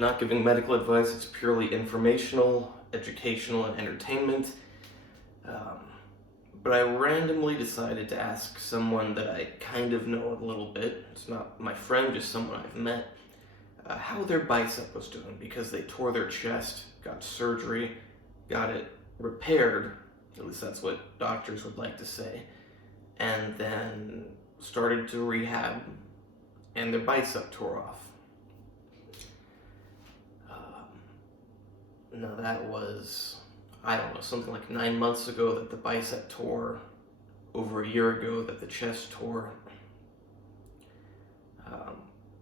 not giving medical advice. It's purely informational, educational, and entertainment. Um, but I randomly decided to ask someone that I kind of know a little bit. It's not my friend, just someone I've met, how their bicep was doing, because they tore their chest, got surgery, got it repaired, at least that's what doctors would like to say, and then started to rehab, and their bicep tore off. Now that was, I don't know, something like 9 months ago that the bicep tore, over a year ago that the chest tore.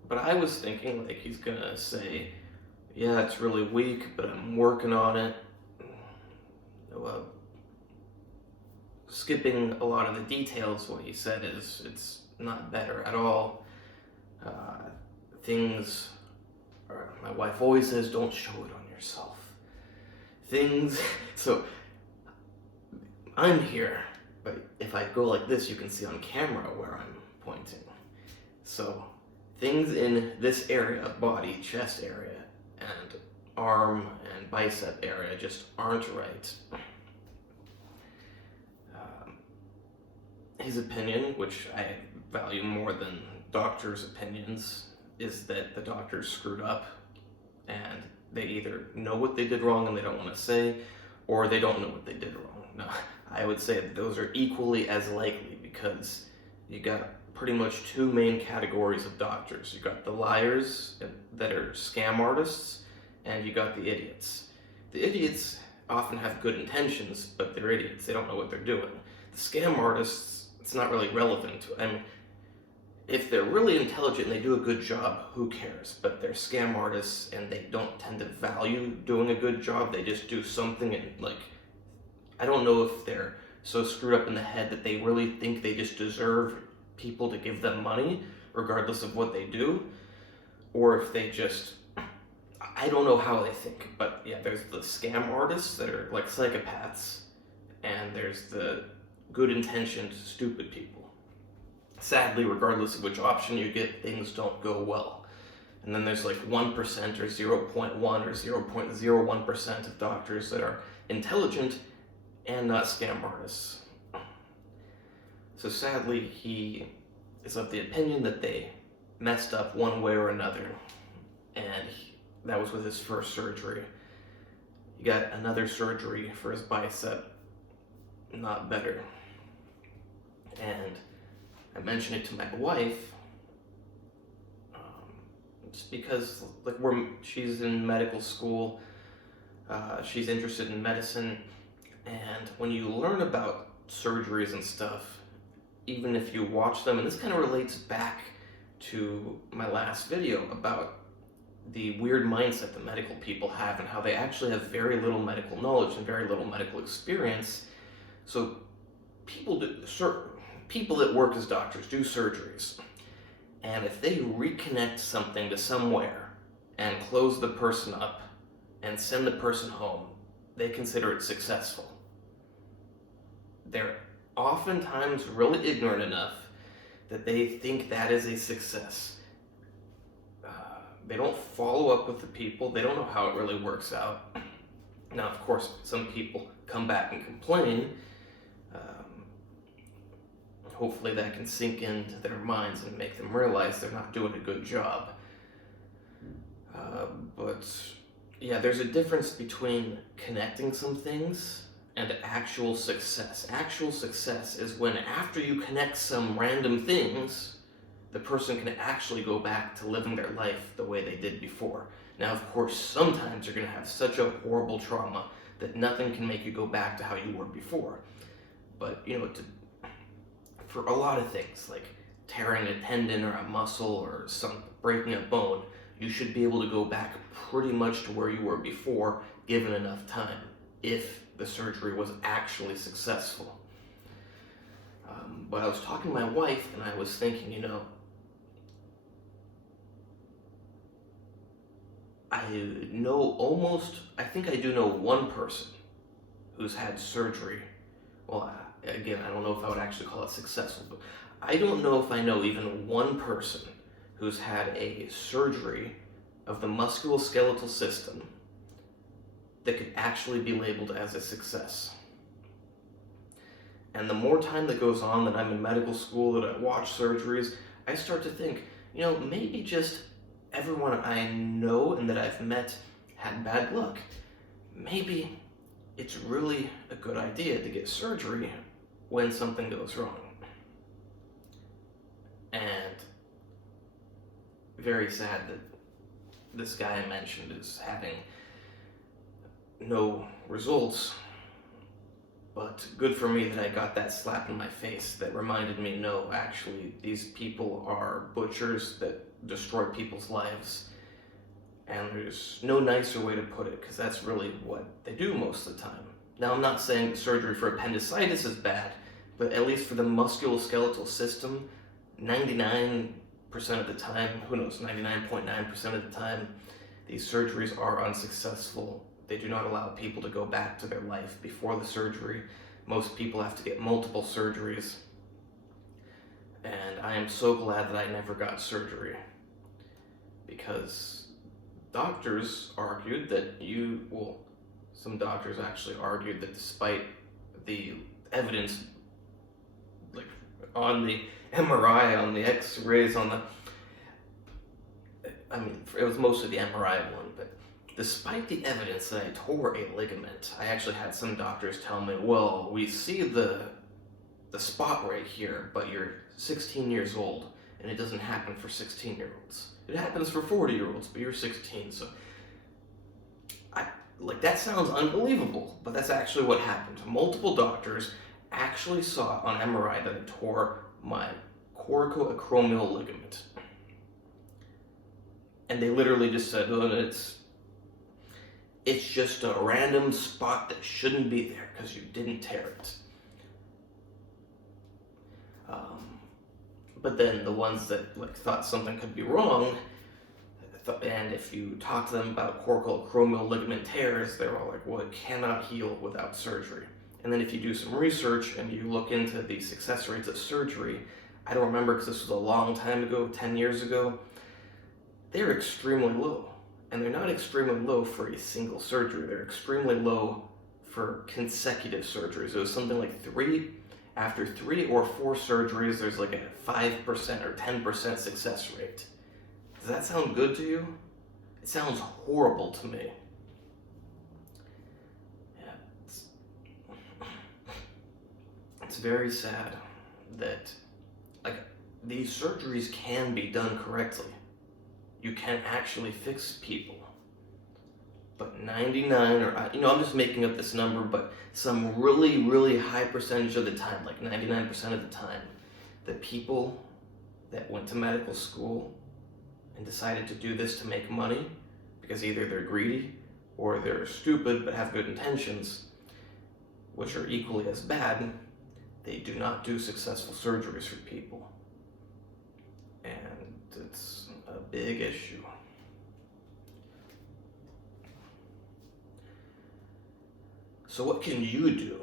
But I was thinking, like, he's gonna say, yeah, it's really weak, but I'm working on it. Skipping a lot of the details, what he said is it's not better at all. My wife always says, don't show it on yourself. So I'm here, but if I go like this, you can see on camera where I'm pointing. So things in this area of body, chest area, and arm and bicep area just aren't right. His opinion, which I value more than doctors' opinions, is that the doctors screwed up and they either know what they did wrong and they don't want to say, or they don't know what they did wrong. No, I would say that those are equally as likely, because you got pretty much two main categories of doctors. You got the liars that are scam artists, and you got the idiots. The idiots often have good intentions, but they're idiots. They don't know what they're doing. The scam artists, it's not really relevant. I mean, if they're really intelligent and they do a good job, who cares? But they're scam artists and they don't tend to value doing a good job. They just do something and, like, I don't know if they're so screwed up in the head that they really think they just deserve people to give them money regardless of what they do, or if they just, I don't know how they think. But yeah, there's the scam artists that are like psychopaths, and there's the good intentioned stupid people. Sadly, regardless of which option you get, things don't go well. And then there's like 1% or 0.1 or 0.01% of doctors that are intelligent and not scam artists. So sadly, he is of the opinion that they messed up one way or another, and that was with his first surgery. He got another surgery for his bicep, not better. And I mentioned it to my wife, just because, like, she's in medical school, she's interested in medicine, and when you learn about surgeries and stuff, even if you watch them, and this kind of relates back to my last video about the weird mindset that medical people have and how they actually have very little medical knowledge and very little medical experience. So people that work as doctors do surgeries, and if they reconnect something to somewhere and close the person up and send the person home, they consider it successful. They're oftentimes really ignorant enough that they think that is a success. They don't follow up with the people. They don't know how it really works out. Now, of course, some people come back and complain. Hopefully that can sink into their minds and make them realize they're not doing a good job. But yeah, there's a difference between connecting some things and actual success. Actual success is when, after you connect some random things, the person can actually go back to living their life the way they did before. Now, of course, sometimes you're going to have such a horrible trauma that nothing can make you go back to how you were before. But, for a lot of things, like tearing a tendon or a muscle or breaking a bone, you should be able to go back pretty much to where you were before, given enough time, if the surgery was actually successful. But I was talking to my wife, and I was thinking, I think I do know one person who's had surgery. Well, again, I don't know if I would actually call it successful, but I don't know if I know even one person who's had a surgery of the musculoskeletal system that could actually be labeled as a success. And the more time that goes on that I'm in medical school, that I watch surgeries, I start to think, maybe just everyone I know and that I've met had bad luck. Maybe it's really a good idea to get surgery when something goes wrong. And very sad that this guy I mentioned is having no results, but good for me that I got that slap in my face that reminded me, no, actually, these people are butchers that destroy people's lives. And there's no nicer way to put it, because that's really what they do most of the time. Now, I'm not saying surgery for appendicitis is bad, but at least for the musculoskeletal system, 99% of the time, who knows, 99.9% of the time, these surgeries are unsuccessful. They do not allow people to go back to their life before the surgery. Most people have to get multiple surgeries. And I am so glad that I never got surgery, because doctors argued that some doctors actually argued that despite the evidence, like on the MRI, on the X-rays, it was mostly the MRI one, but despite the evidence that I tore a ligament, I actually had some doctors tell me, well, we see the spot right here, but you're 16 years old, and it doesn't happen for 16-year-olds. It happens for 40-year-olds, but you're 16, so that sounds unbelievable, but that's actually what happened. Multiple doctors actually saw on MRI that I tore my coracoacromial ligament. And they literally just said, oh, it's just a random spot that shouldn't be there because you didn't tear it. But then the ones that thought something could be wrong, and if you talk to them about coracoacromial ligament tears, they're all like, well, it cannot heal without surgery. And then if you do some research and you look into the success rates of surgery, I don't remember because this was a long time ago, 10 years ago, they're extremely low. And they're not extremely low for a single surgery. They're extremely low for consecutive surgeries. It was something like after 3 or 4 surgeries, there's like a 5% or 10% success rate. Does that sound good to you? It sounds horrible to me. Yeah, it's very sad that these surgeries can be done correctly. You can actually fix people. But 99, or I'm just making up this number, but some really, really high percentage of the time, like 99% of the time, the people that went to medical school and decided to do this to make money, because either they're greedy or they're stupid but have good intentions, which are equally as bad, they do not do successful surgeries for people. And it's a big issue. So what can you do,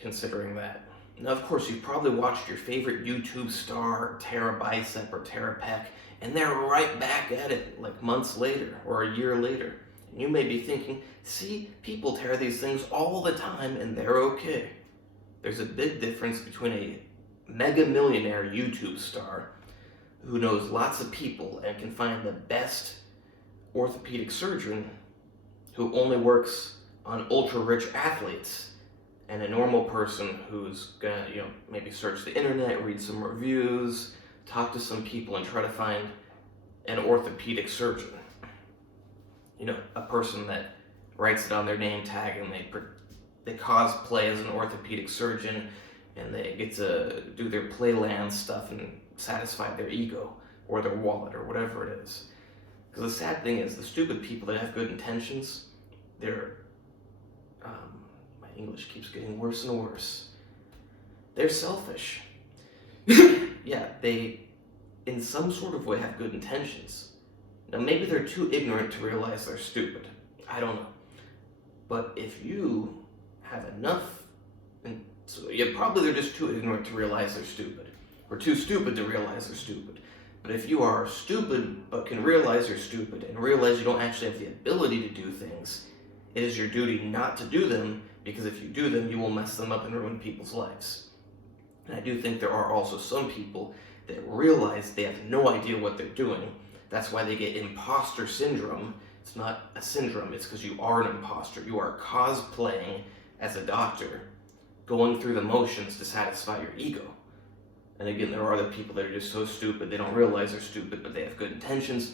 considering that? Now, of course, you've probably watched your favorite YouTube star tear a bicep or tear a pec, and they're right back at it like months later or a year later. And you may be thinking, see, people tear these things all the time and they're okay. There's a big difference between a mega millionaire YouTube star who knows lots of people and can find the best orthopedic surgeon who only works on ultra-rich athletes, and a normal person who's gonna, maybe search the internet, read some reviews, talk to some people, and try to find an orthopedic surgeon. A person that writes it on their name tag and they cosplay as an orthopedic surgeon, and they get to do their playland stuff and satisfy their ego or their wallet or whatever it is. Because the sad thing is, the stupid people that have good intentions, my English keeps getting worse and worse. They're selfish. Yeah, they, in some sort of way, have good intentions. Now, maybe they're too ignorant to realize they're stupid. I don't know. But if you have enough, probably they're just too ignorant to realize they're stupid, or too stupid to realize they're stupid. But if you are stupid but can realize you're stupid and realize you don't actually have the ability to do things, it is your duty not to do them, because if you do them, you will mess them up and ruin people's lives. And I do think there are also some people that realize they have no idea what they're doing. That's why they get imposter syndrome. It's not a syndrome, it's because you are an imposter. You are cosplaying as a doctor, going through the motions to satisfy your ego. And again, there are other people that are just so stupid, they don't realize they're stupid, but they have good intentions.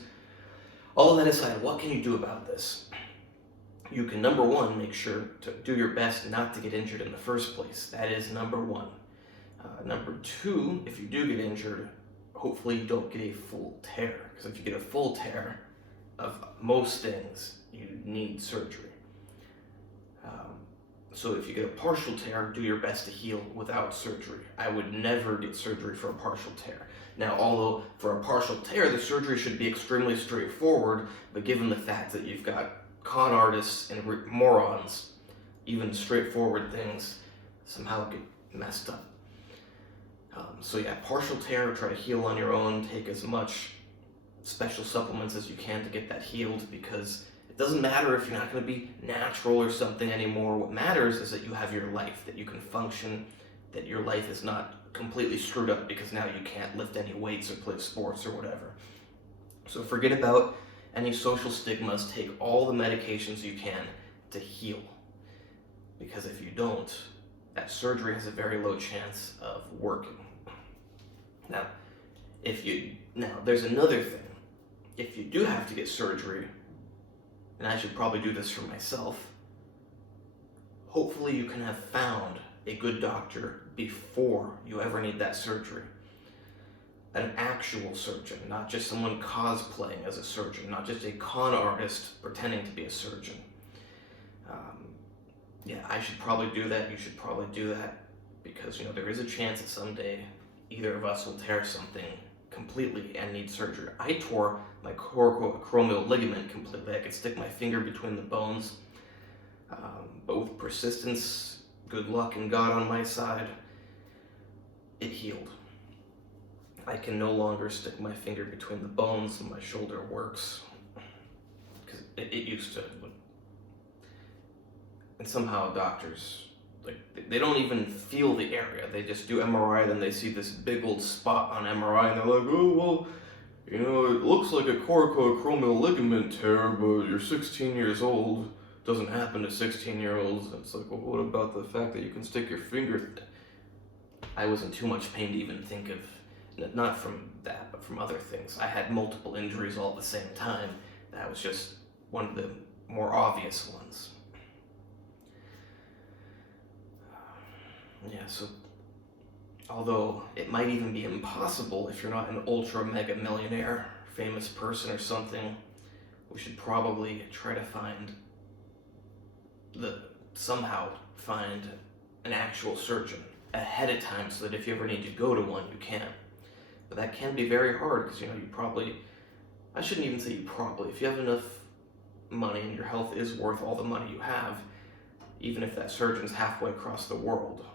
All of that aside, what can you do about this? You can, number one, make sure to do your best not to get injured in the first place. That is number one. Number two, if you do get injured, hopefully you don't get a full tear. Because if you get a full tear of most things, you need surgery. So if you get a partial tear, do your best to heal without surgery. I would never get surgery for a partial tear. Now, although for a partial tear, the surgery should be extremely straightforward, but given the fact that you've got con artists and morons, even straightforward things somehow get messed up. So yeah, partial tear, try to heal on your own, take as much special supplements as you can to get that healed, because it doesn't matter if you're not going to be natural or something anymore. What matters is that you have your life, that you can function, that your life is not completely screwed up because now you can't lift any weights or play sports or whatever. So forget about any social stigmas, take all the medications you can to heal. Because if you don't, that surgery has a very low chance of working. Now, there's another thing. If you do have to get surgery, and I should probably do this for myself, hopefully you can have found a good doctor before you ever need that surgery. An actual surgeon, not just someone cosplaying as a surgeon, not just a con artist pretending to be a surgeon. I should probably do that. You should probably do that, because there is a chance that someday either of us will tear something completely and need surgery. I tore my coracoacromial ligament completely. I could stick my finger between the bones, but with persistence, good luck, and God on my side, it healed. I can no longer stick my finger between the bones, and my shoulder works, because it used to. And somehow doctors, they don't even feel the area. They just do MRI, then they see this big old spot on MRI, and they're like, oh, well, it looks like a coracoacromial ligament tear, but you're 16 years old. Doesn't happen to 16-year-olds. It's like, well, what about the fact that you can stick your finger? I was in too much pain to even think of, not from that, but from other things. I had multiple injuries all at the same time. That was just one of the more obvious ones. So although it might even be impossible if you're not an ultra mega millionaire, famous person or something, we should probably try to somehow find an actual surgeon ahead of time, so that if you ever need to go to one, you can. But that can be very hard, because I shouldn't even say if you have enough money and your health is worth all the money you have, even if that surgeon's halfway across the world,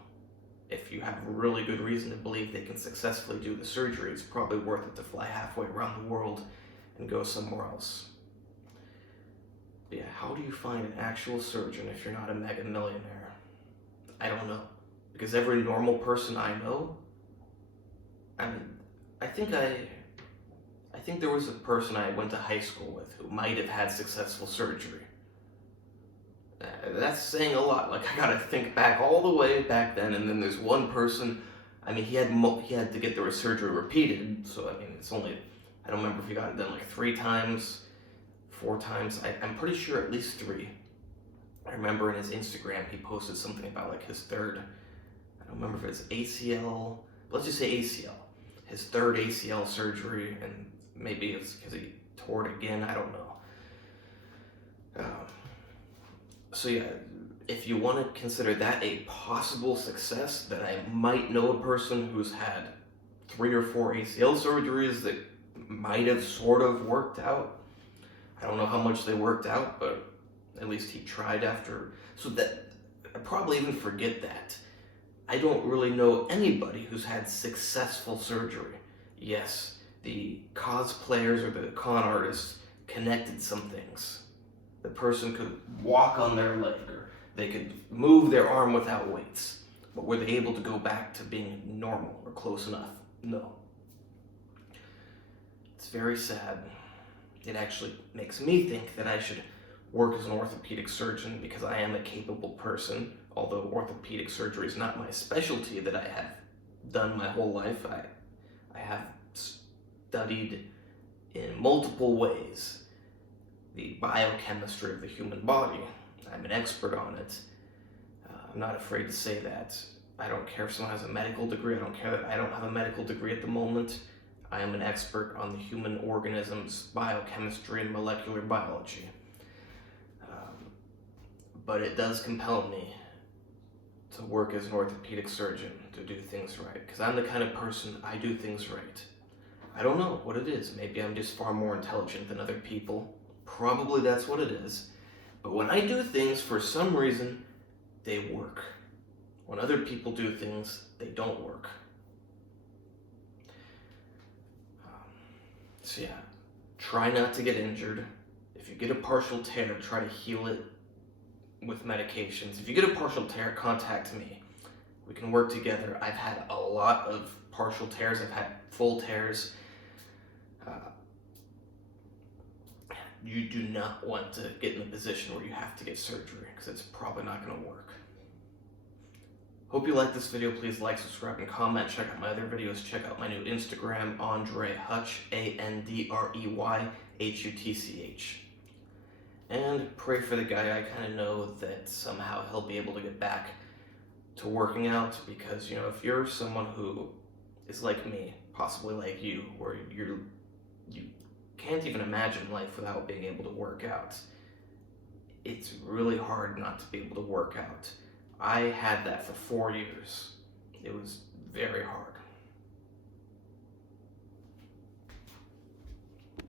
if you have a really good reason to believe they can successfully do the surgery, it's probably worth it to fly halfway around the world and go somewhere else. But how do you find an actual surgeon if you're not a mega millionaire? I don't know. Because every normal person I know, I think there was a person I went to high school with who might have had successful surgery. That's saying a lot. I gotta think back all the way back then, and then there's one person. He had to get the surgery repeated. So it's only, I don't remember if he got it done 3 times, 4 times. I'm pretty sure at least 3. I remember in his Instagram he posted something about his third. I don't remember if it's ACL. Let's just say ACL. His third ACL surgery, and maybe it's because he tore it again. I don't know. If you want to consider that a possible success, then I might know a person who's had 3 or 4 ACL surgeries that might have sort of worked out. I don't know how much they worked out, but at least he tried after. So that, I probably even forget that. I don't really know anybody who's had successful surgery. Yes, the cosplayers or the con artists connected some things. The person could walk on their leg, or they could move their arm without weights. But were they able to go back to being normal or close enough? No. It's very sad. It actually makes me think that I should work as an orthopedic surgeon because I am a capable person. Although orthopedic surgery is not my specialty that I have done my whole life, I have studied in multiple ways the biochemistry of the human body. I'm an expert on it. I'm not afraid to say that. I don't care if someone has a medical degree. I don't care that I don't have a medical degree at the moment. I am an expert on the human organism's biochemistry and molecular biology. But it does compel me to work as an orthopedic surgeon, to do things right. Because I'm the kind of person, I do things right. I don't know what it is. Maybe I'm just far more intelligent than other people. Probably that's what it is. But when I do things, for some reason, they work. When other people do things, they don't work. So yeah, try not to get injured. If you get a partial tear, try to heal it with medications. If you get a partial tear, contact me. We can work together. I've had a lot of partial tears. I've had full tears. You do not want to get in a position where you have to get surgery, because it's probably not going to work. Hope you like this video. Please like, subscribe, and comment. Check out my other videos. Check out my new Instagram, Andre Hutch, AndreyHutch. And pray for the guy. I kind of know that somehow he'll be able to get back to working out, because, you know, if you're someone who is like me, possibly like you, where you can't even imagine life without being able to work out, it's really hard not to be able to work out. I had that for 4 years. It was very hard.